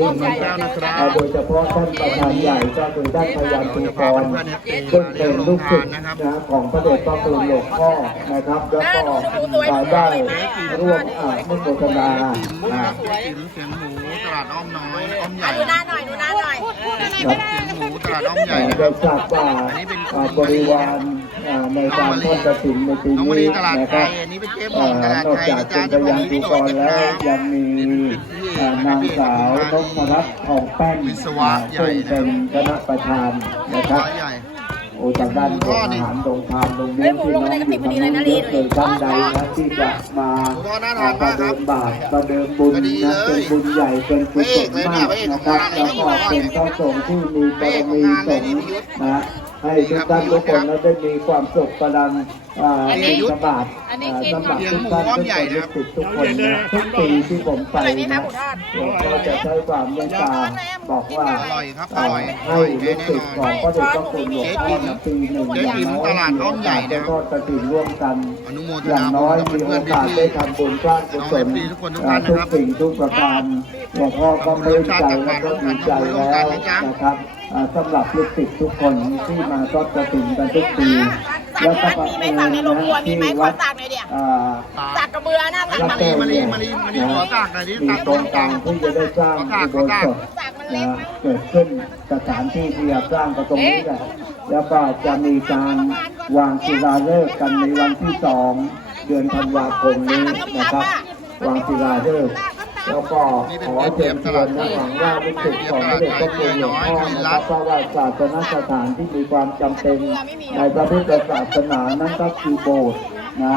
แก้วนะครับ โดยเฉพาะท่านประธานใหญ่ก็คือท่านพยานภูกรซึ่งเป็นลูกศิษย์นะของพระเดชพระคุณหลวงพ่อนะครับ แล้วก็ได้ร่วมอ่านุโมทนาอ่าอ่าติ๋มเสียงหมูตลาดอ้อมน้อยอ้อมใหญ่ดูหน้าหน่อยดูหน้าหน่อยเสียงหมูตลาดอ้อมใหญ่เอ่อนะคได้รับทราบว่าอ่าบริวารอ่า ในการทอดกระถิ่นในปีน้องมะนี้ลีตลาดนะไทครับยอันนี้เป็นเจ๊บเอ่ออกตลาดนอกไทยจากนะเป็จ๊ะนพยานภูกรแล้วยังมีอ่านางสาวนพรัตน์ทองแป้นวิศวะใหญ่ซึ่งนะเป็นคณะประธานนะครับ ใหญ่ โอ้ทางด้านของอาหารโรงทานโรงเรียนพี่น้องที่มาเยอะเลยท่านใดนะที่จะมาประเดิมบาตรประเดิมบุญนะเป็นบุญใหญ่เป็นกุศลมากนะครับแล้วก็เป็นพระสงฆ์ที่มีบารมีสงฆ์นะ ให้ทุกท่านทุกคนนั้นได้มีความสุขกำลังอ่าบิณฑบาตอ่าสำหรับทุกท่านทุกคนทุกสิทธิ์ทุกคนนะทุกปีที่ผมไปนะหลวงพ่อจะใช้ความเมตตาบอกว่าอร่อยครับออ่าร่อยให้ลูกศิษย์ของพระเดชพระคุณหลวงพ่อนะปีหนึ่งอย่างน้อยมีโอกาสได้ทอดกระถิ่นร่วมกันอนุโมทอย่านางน้อยบุมีญโอเพื่อนกาสๆได้พี่ทำบุญสร้างกุศลน้อง FC ทุกคนทุกท่านนะครับทุกสิ่งทุกประการหลวงพ่อก็ไม่ใจและก็ดีใจแล้วนะครับอ่า สำหรับลูกศิษย์ทุกคนที่มาทอดกระถิ่นกันทุกปีแล้วก็มีไหมฝั่งในโรงครัวมีไหมขอตากหน่อยเดียวอ่ากกระเบือหน้าตากมันแก้วมาลีมาลีมาลีขอตากหน่อยดิมีตากโครงการที่จะได้สร้างอุโบสถตากมันเล็กนะเกิดขึ้นสถานที่ที่จะสร้างก็ตรงนี้แหละแล้วก็จะมีการวางศิลาฤกษ์กันในวันที่สองเดือนธันวาคมนี้นะครับ วางศิลาฤกษ์ แล้วก็ขอเชิญชวนนะหวังว่าลูกศิษย์ของพระเดชพระคุณหลวงพ่อนะครับเพราะว่าศาสนสถานที่มีความจำเป็นในพระพุทธศาสนานั้นก็คือโบสถ์นะ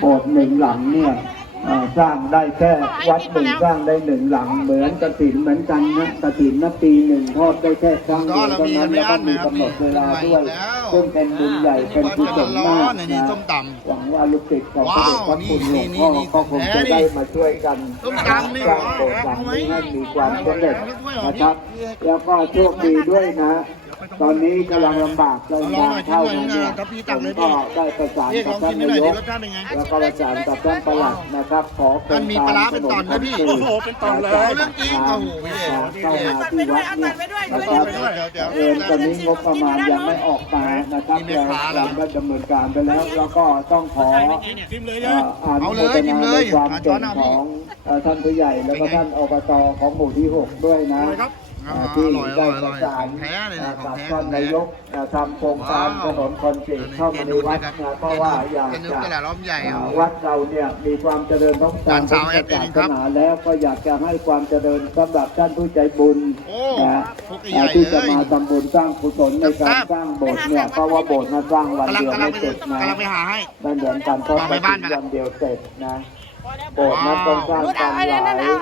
โบสถ์หนึ่งหลังเนี่ย สร้างได้แค่วัดหนึ่งสร้างได้หนึ่งหลังเหมือนกระถินเหมือนกันนะกระถินนะปีหนึ่งทอดได้แค่ครั้งเดียวเท่านั้นแล้วก็มีกำหนดเวลาด้วยซึ่งเป็นบุญใหญ่เป็นกุศลมากนี่นะส้มตหวังว่าลูกศิษย์ของพระเดชพระคุณหลวงพ่อก็คงจะได้มาช่วยกันส้มสร้างตำนี่โบสถ์หลังนี้ให้มีความสำเร็จนะครับ แล้วก็โชคดีด้วยนะ ตอนนี้กำลังลำบากเรื่องทางเข้ามาเนี่ยผมก็ได้ประสานพี่ลกับองท่ากินนให้หนาน่อยยดิกรสชาติเป็นไงแล้วก็ประสานกับท่านประหลัดนะครับ ขอโครงมันมีกาปลารร้าเป็นตอนนะพี่ขมโอ้โหเป็นตอนเลยจากเรื่องจริงโอ้โหพี่เดชเข้ามาที่วัดเนี่ยนะครับเออตอนนี้งบประมาณยังไม่ออกมานะครับแต่เราได้ดำเนินการไปแล้ว แล้วก็ต้องขอเอ่ออานุโมทนาในความเก่งของเอ่อท่านผู้ใหญ่แล้วก็ท่านอบตของหมู่ที่ 6 ด้วยนะ อ่าที่อร่อยอได้ร่อยอปร่อยระสานของแท้เลยนะของกับแท้ท่านนายกอ่าทำโครงการถนนคอนกรีตเข้ามาในวัดนะเพราะว่าอยากเป็นนึกจะตลาดล้อมใหญ่อ่าอะวัดเราเนี่ยมีความเจริญท้องด้านเสาแอดเองครับศาสนาแล้วก็อยากจะให้ความเจริญสำหรับท่านผู้ใจบุญโอ้นะพวกใหญ่ที่เลจะยมาทำบุญสร้างกุศลในการสร้างโบสถ์เนี่ยเพราะว่าโบสถ์นั้นสร้างวันกำลังเดียวกำลัไม่งไปเสร็จนะกำลังไปหาให้ไม่เหมือนกันทอดวางกไว้ระบ้าถิ่นนไปละวันเดียวเสร็จนะ โบสถ์นั้นต้องสร้างกันหลายนะ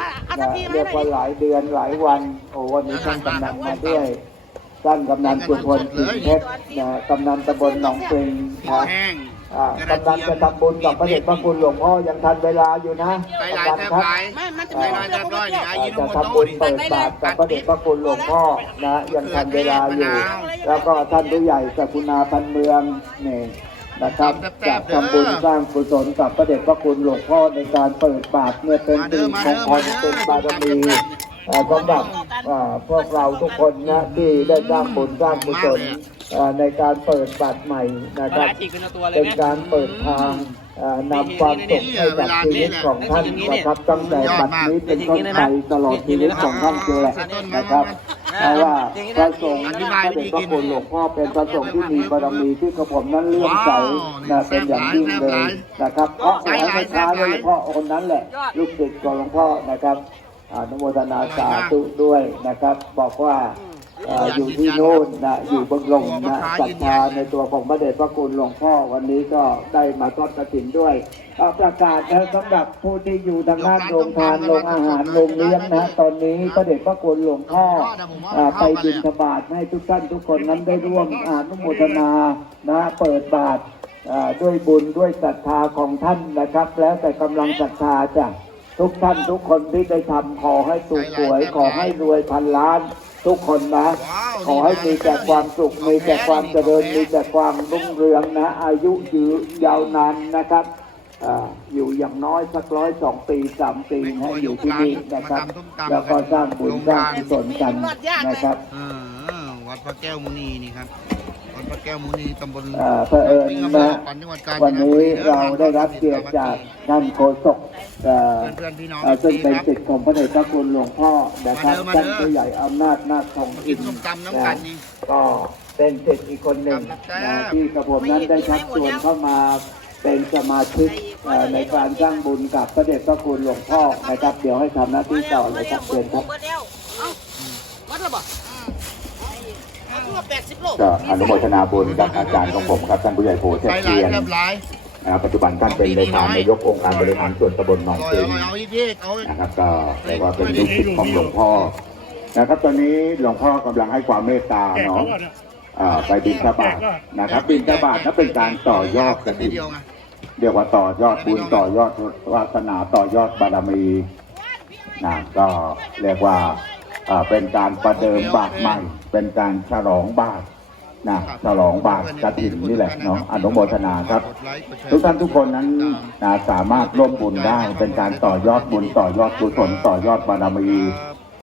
เรียกว่าหลายเดือนหลายวัน โอ้วันนี้ท่านกำนันมาด้วยท่านกำนันสุพลสิงห์เพชรนะกำนันตำบลหนองปริงนะแห้งอ่ากำลังจะทำบุญกับพระเดชพระคุณหลวงพ่อยังทันเวลาอยู่นะไปหลายกำลังแทบครับหลายไปหลายแทบร้อยนี่อายุจะโมโตทำบุญนี่เปิดบาตรกับพระเดชพระคุณหลวงพ่อนะยังทันเวลาอยู่ แล้วก็ท่านผู้ใหญ่สกุณาพันเมืองเนี่ย นะครับจะทำบุญสร้างกุศลกับพระเดชพระคุณหลวงพ่อในการเปิดบาตรเนี่ยเป็นสิ่งมงคลเป็นบารมีเอ่อสำหรับอ่าพวกเราทุกคนนะที่ได้สร้างบุญสร้างกุศลเอ่อในการเปิดบาตรใหม่นะครับเป็นการเปิดทางเอ่อนำความสุขให้กับชีวิตของท่านนะครับตั้งแต่บัดนี้เป็นต้นไปตลอดชีวิตของท่านเลยแหละนะครับ เพราะว่าพระสงฆ์พระเดชพระคุณหลวงพ่อเป็นพระสงฆ์ที่มีบารมีที่กระผมนั้นเลื่อมใสนะเป็นอย่างยิ่งเลยนะครับเพราะหลายไม่ช้ายหลวงพ่อองค์นั้นแหละ ลูกศิษย์ของหลวงพ่อนะครับอนุโมทนาสาธุด้วยนะครับ บอกว่า อ่ออยู่ที่โน่นนะอยู่เบื้องลงนะศรัทธาในตัวของพระเดชพระคุณหลวงพ่อวันนี้ก็ได้มาทอดกระถินด้วยเอ่อประกาศนะสำหรับผู้ที่อยู่ทางด้านโรงทานโรงอาหารโรงเลี้ยงนะตอนนี้พระเดชพระคุณหลวงพ่ออ่าไปบิณฑบาตให้ทุกท่านทุกคนนั้นได้ร่วมอนุโมทนานะเปิดบาตรอ่าด้วยบุญด้วยศรัทธาของท่านนะครับ แล้วแต่กำลังศรัทธาจ้ะทุกท่านทุกคนที่ได้ทำขอให้สุขสวยขอให้รวยพันล้าน ทุกคนนะ ขอให้มีแต่ความสุข มีแต่ความเจริญ มีแต่ความรุ่งเรืองนะ อายุยืนยาวนานนะครับอ่าอยู่อย่างน้อยสักร้อยสองปีสามปีให้อยู่ที่นี่นะครับ แล้วก็สร้างบุญสร้างกุศลกันนะครับเออวัดพระแก้วมุนีนี่ครับ วัดพระแก้วมุนีตำบลเอ่อเผอิญนะปันจังหวัดกาญจวันนบุนี้รีเราได้รับเกียรติจากท่านโฆษกเอ่อเพื่อนๆพี่น้องเอ่อซึ่งเป็นครับสิทธิ์ของพระเดชพระคุณหลวงพ่อนะครับมาเด้อมาเด้อท่านผู้ใหญ่อำนาจนาคทองกิอินนส้มตำน้ำกันนี่ก็เป็นสิทธิ์อีกคนหนึ่งครับแซ่บนะที่กระผมนั้นได้ชักชวนเข้ามาเป็นสมาชิกเอ่อในการสร้างบุญกับพระเดชพระคุณหลวงพ่อนะครับเดี๋ยวให้ทำหน้าที่ต่อเลยครับเชิญครับ ก็อนุโมทนาบุญกับอาจารย์ของผมครับท่านผู้ใหญ่โพเทพไปหลาเทียยนเรียบร้อยนะครับปัจจุบันท่านเป็นเลขานายกองค์การบริหารส่วนตำบลหนองเอาเต็งเอาเอาอีกทีเอาอีกนะครับก็เรียกว่าเป็นลูกศิษย์ของหลวงพ่อนะครับตอนนี้หลวงพ่อกำลังให้ความเมตตาเนาะอ่าไปบินทบาทนะครับบินทบาทนั้นเป็นการต่อยอดกกัระนถิ่นเดียวไงเรียกว่าต่อยอดบุญต่อยอดวาสนาต่อยอดบารมีนะก็เรียกว่าเอ่อเป็นการประเดิมบาทใหม่ เป็นการฉลองบาทนะฉลองบาทกระถิ่นนี่แหละเนาะอนุโมทนาครับ ทุกท่านทุกคนนั้นนะสามารถร่วมบุญได้ เป็นการต่อยอดบุญต่อยอดกุศลต่อยอดบารมีครับ